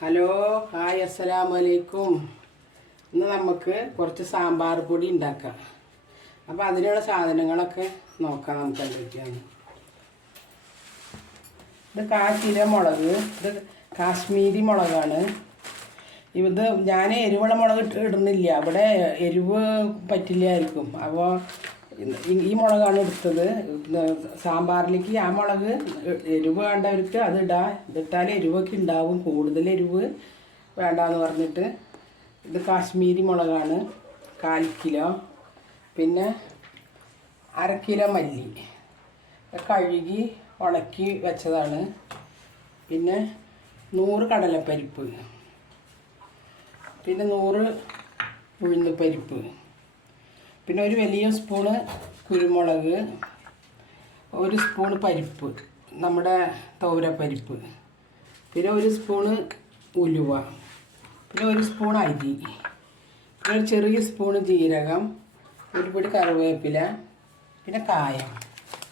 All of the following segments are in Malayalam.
ഹലോ ഹായ് അസ്സലാമു അലൈക്കും ഇന്ന് നമുക്ക് കുറച്ച് സാമ്പാർ പൊടി ഉണ്ടാക്കാം. അപ്പോൾ അതിനുള്ള സാധനങ്ങളൊക്കെ നോക്കാം നമുക്ക് എന്തൊക്കെയാണ്. ഇത് കാശീര മുളക് ഇത് കാശ്മീരി മുളകാണ്. ഇത് ഞാൻ എരിവുള്ള മുളക് ഇടുന്നില്ല. ഇവിടെ എരിവ് പറ്റില്ലായിരിക്കും. അപ്പോൾ ഈ മുളകാണ് എടുത്തത്. സാമ്പാറിലേക്ക് ആ മുളക് എരിവ് വേണ്ടവർക്ക് അത് ഇടാം. ഇതിട്ടാൽ എരിവൊക്കെ ഉണ്ടാവും കൂടുതൽ എരിവ് വേണ്ടാന്ന് പറഞ്ഞിട്ട്. ഇത് കാശ്മീരി മുളകാണ് കാൽ കിലോ. പിന്നെ അര കിലോ മല്ലി. കഴുകി ഉണക്കി വെച്ചതാണ്. പിന്നെ നൂറ് കടലപ്പരിപ്പ്. പിന്നെ നൂറ് ഉഴുന്ന് പരിപ്പ് പിന്നെ ഒരു വലിയ സ്പൂണ് കുരുമുളക് ഒരു സ്പൂണ് പരിപ്പ് നമ്മുടെ തോരപ്പരിപ്പ് പിന്നെ ഒരു സ്പൂണ് ഉലുവ പിന്നെ ഒരു സ്പൂൺ അരി പിന്നെ ഒരു ചെറിയ സ്പൂണ് ജീരകം ഒരു പിടി കറിവേപ്പില പിന്നെ കായം.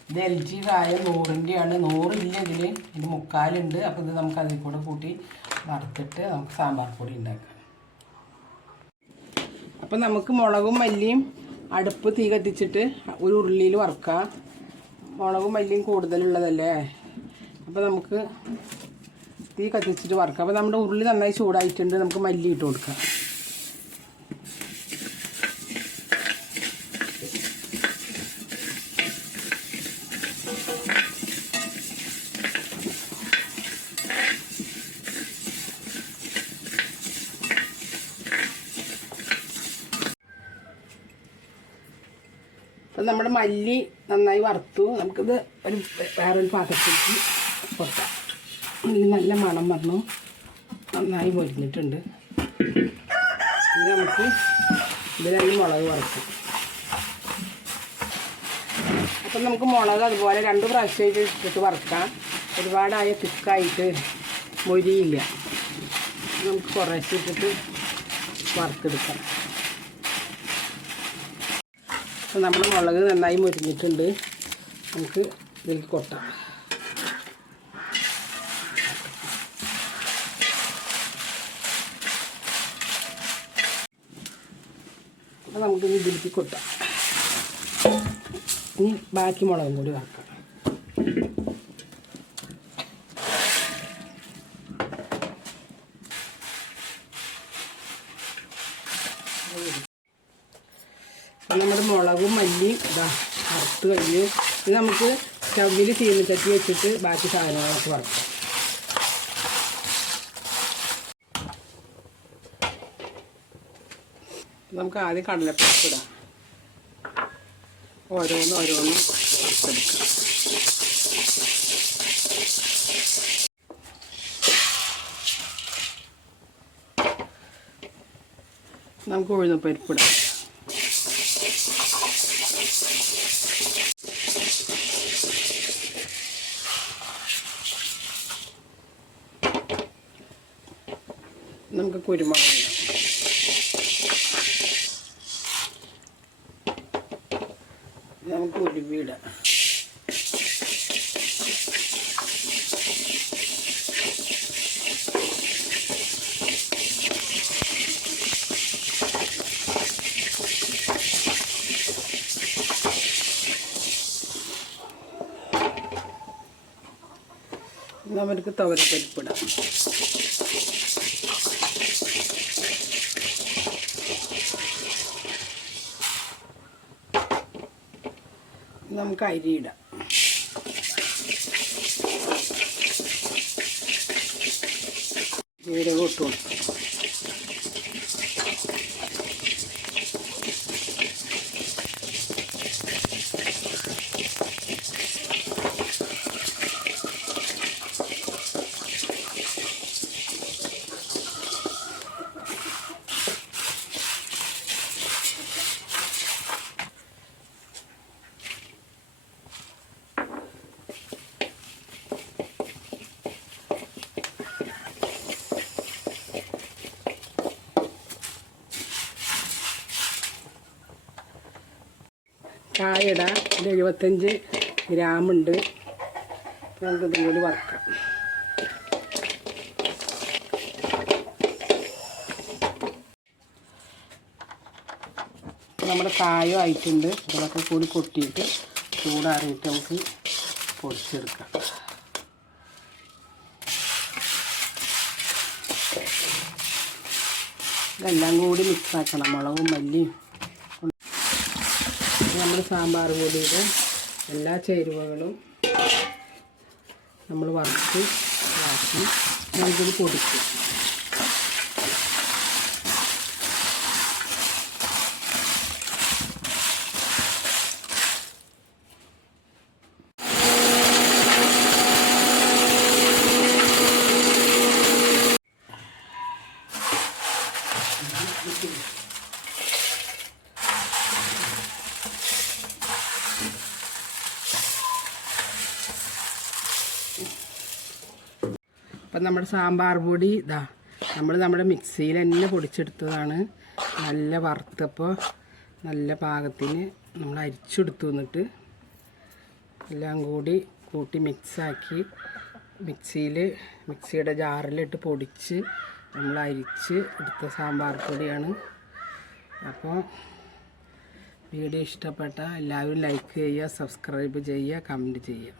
ഇത് എൽ ജി കായം നൂറിന്റെയാണ്. നൂറില്ല ഇതിൽ ഇത് മുക്കാലുണ്ട്. അപ്പോൾ ഇത് നമുക്ക് അതിൽ കൂടെ കൂട്ടി വറുത്തിട്ട് നമുക്ക് സാമ്പാർ പൊടി ഉണ്ടാക്കാം. അപ്പം നമുക്ക് മുളകും മല്ലിയും അടുപ്പ് തീ കത്തിച്ചിട്ട് ഒരു ഉരുളിയിൽ വറുക്കുക. മുളകും മല്ലിയും കൂടുതലുള്ളതല്ലേ? അപ്പോൾ നമുക്ക് തീ കത്തിച്ചിട്ട് വറുക്കാം. അപ്പോൾ നമ്മുടെ ഉരുളി നന്നായി ചൂടായിട്ടുണ്ട്. നമുക്ക് മല്ലി ഇട്ട് കൊടുക്കാം. അപ്പം നമ്മുടെ മല്ലി നന്നായി വറുത്തു. നമുക്കിത് ഒരു വേറൊരു പാത്രത്തിലേക്ക് പൊട്ടാം നല്ല മണം വന്നു. നന്നായി പൊരിഞ്ഞിട്ടുണ്ട് ഇനി നമുക്ക് ഇതിലായി മുളക് വറുക്കും. അപ്പം നമുക്ക് മുളക് അതുപോലെ രണ്ട് പ്രാവശ്യമായിട്ട് ഇട്ടിട്ട് വറുക്കാം. ഒരുപാടായ തിക്കായിട്ട് മൊരിയില്ല. നമുക്ക് കുറേശ്ശെ ഇട്ടിട്ട് വറുത്തെടുക്കാം. അപ്പോൾ നമ്മുടെ മുളക് നന്നായി മുരിഞ്ഞിട്ടുണ്ട്. നമുക്ക് ഇതിലേക്ക് കൊട്ടാം. അപ്പോൾ നമുക്ക് ഇതിലേക്ക് കൊട്ടാം. ഇനി ബാക്കി മുളകും കൂടി വറക്കാം അപ്പം നമ്മുടെ മുളകും മല്ലിയും ഇതാ വറുത്ത് കഴിഞ്ഞ് ഇത് നമുക്ക് സ്റ്റൗവിൽ ചീനച്ചട്ടി വെച്ചിട്ട് ബാക്കി സാധനങ്ങളൊക്കെ വറുക്കാം. നമുക്ക് ആദ്യം കടലപ്പരിപ്പ് ഇടാം. ഓരോന്ന് ഓരോന്ന് വറുത്തെടുക്കാം. നമുക്ക് ഉഴുന്നപ്പരിപ്പ് ഇടാം. നമുക്ക് കുരുമുളക് ഇടാം. നമുക്ക് നമ്മൾക്ക് നമുക്ക് തുവരപ്പരിപ്പിടാം നമുക്ക് അരിയിടാം. ജീരകം ഇട്ട് ചായട ഇടാം ഒരു എഴുപത്തഞ്ച് ഗ്രാമുണ്ട്. നമുക്കിതും കൂടി വറക്കാം. നമ്മുടെ കായം ആയിട്ടുണ്ട്. ഇതൊക്കെ കൂടി കൊട്ടിയിട്ട് ചൂടാറിയിട്ട് നമുക്ക് പൊടിച്ചെടുക്കാം. ഇതെല്ലാം കൂടി മിക്സാക്കണം മുളകും മല്ലിയും നമ്മൾ സാമ്പാർ പൊടിയുടെ എല്ലാ ചേരുവകളും നമ്മൾ വറുത്ത് വാക്കി നമുക്കിത് പൊടിക്കും. അപ്പം നമ്മുടെ സാമ്പാർ പൊടി ഇതാ നമ്മൾ നമ്മുടെ മിക്സിയിൽ തന്നെ പൊടിച്ചെടുത്തതാണ്. നല്ല വറുത്തപ്പോൾ നല്ല പാകത്തിന് നമ്മൾ അരിച്ചെടുത്തു എന്നിട്ട് എല്ലാം കൂടി കൂട്ടി മിക്സാക്കി മിക്സിയിൽ മിക്സിയുടെ ജാറിലിട്ട് പൊടിച്ച് നമ്മൾ അരിച്ച് എടുത്ത സാമ്പാർ പൊടിയാണ്. അപ്പോൾ വീഡിയോ ഇഷ്ടപ്പെട്ട എല്ലാവരും ലൈക്ക് ചെയ്യുക സബ്സ്ക്രൈബ് ചെയ്യുക കമന്റ് ചെയ്യുക.